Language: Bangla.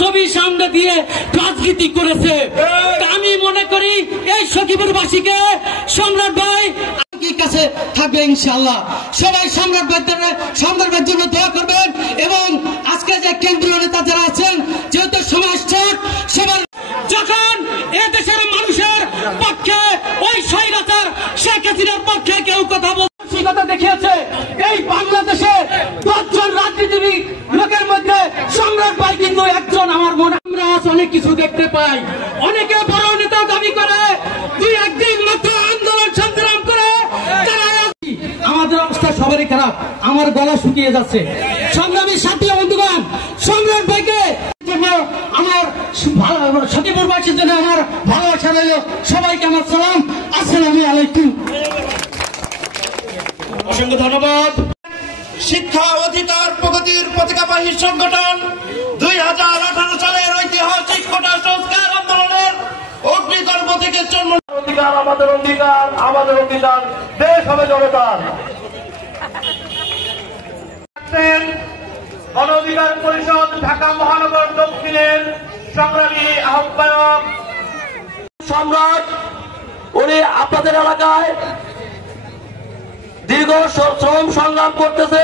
ছবি সামনে দিয়ে রাজনীতি করেছে। আমি মনে করি এই সখীপুরবাসীকে সম্রাট ভাই কাছে থাকবে ইনশাআল্লাহ। সবাই সম্রাট ভাইয়ের জন্য দোয়া করবেন এবং আজকে যে কেন্দ্রীয় নেতা যারা আছেন, যেহেতু সমাজ ছোট, সবার যখন এ দেশের মানুষের পক্ষে ওই স্বৈরাচার শেখ হাসিনার পক্ষে কেউ কথা কথা দেখিয়েছে, এই বাংলাদেশে 10 জন রাজনীতিবিদ লোকের মধ্যে সম্রাট ভাই কিন্তু একজন। আমার মনে আমরা অনেক কিছু দেখতে পাই, অনেকে বড় নেতা দাবি করে, দুই একদিন মাত্র আন্দোলন সংগ্রাম করে আমাদের অবস্থা সবারই খারাপ। আমার গলা শুকিয়ে যাচ্ছে। সংগ্রামী সাথী বন্ধুগণ, সম্রাট ভাইকে জন্য আমার সখীপুরবাসীর জন্য আমার ভালোবাসা রইল। সবাইকে আমার সালাম, আসসালামু আলাইকুম। অসংখ্য ধন্যবাদ। শিক্ষা অধিকার প্রগতির পতাকাবাহী সংগঠন 2018 সালের ঐতিহাসিক কোটা সংস্কার আন্দোলনের অগ্নিগর্ভ থেকে জন্ম। অধিকার আমাদের অধিকার, আমাদের অধিকার, দেশ হবে জনতার। গণ অধিকার পরিষদ ঢাকা মহানগর দক্ষিণের সংগ্রামী আহ্বায়ক সম্রাট, উনি আপনাদের এলাকায় দীর্ঘ শ্রম সংগ্রাম করতেছে।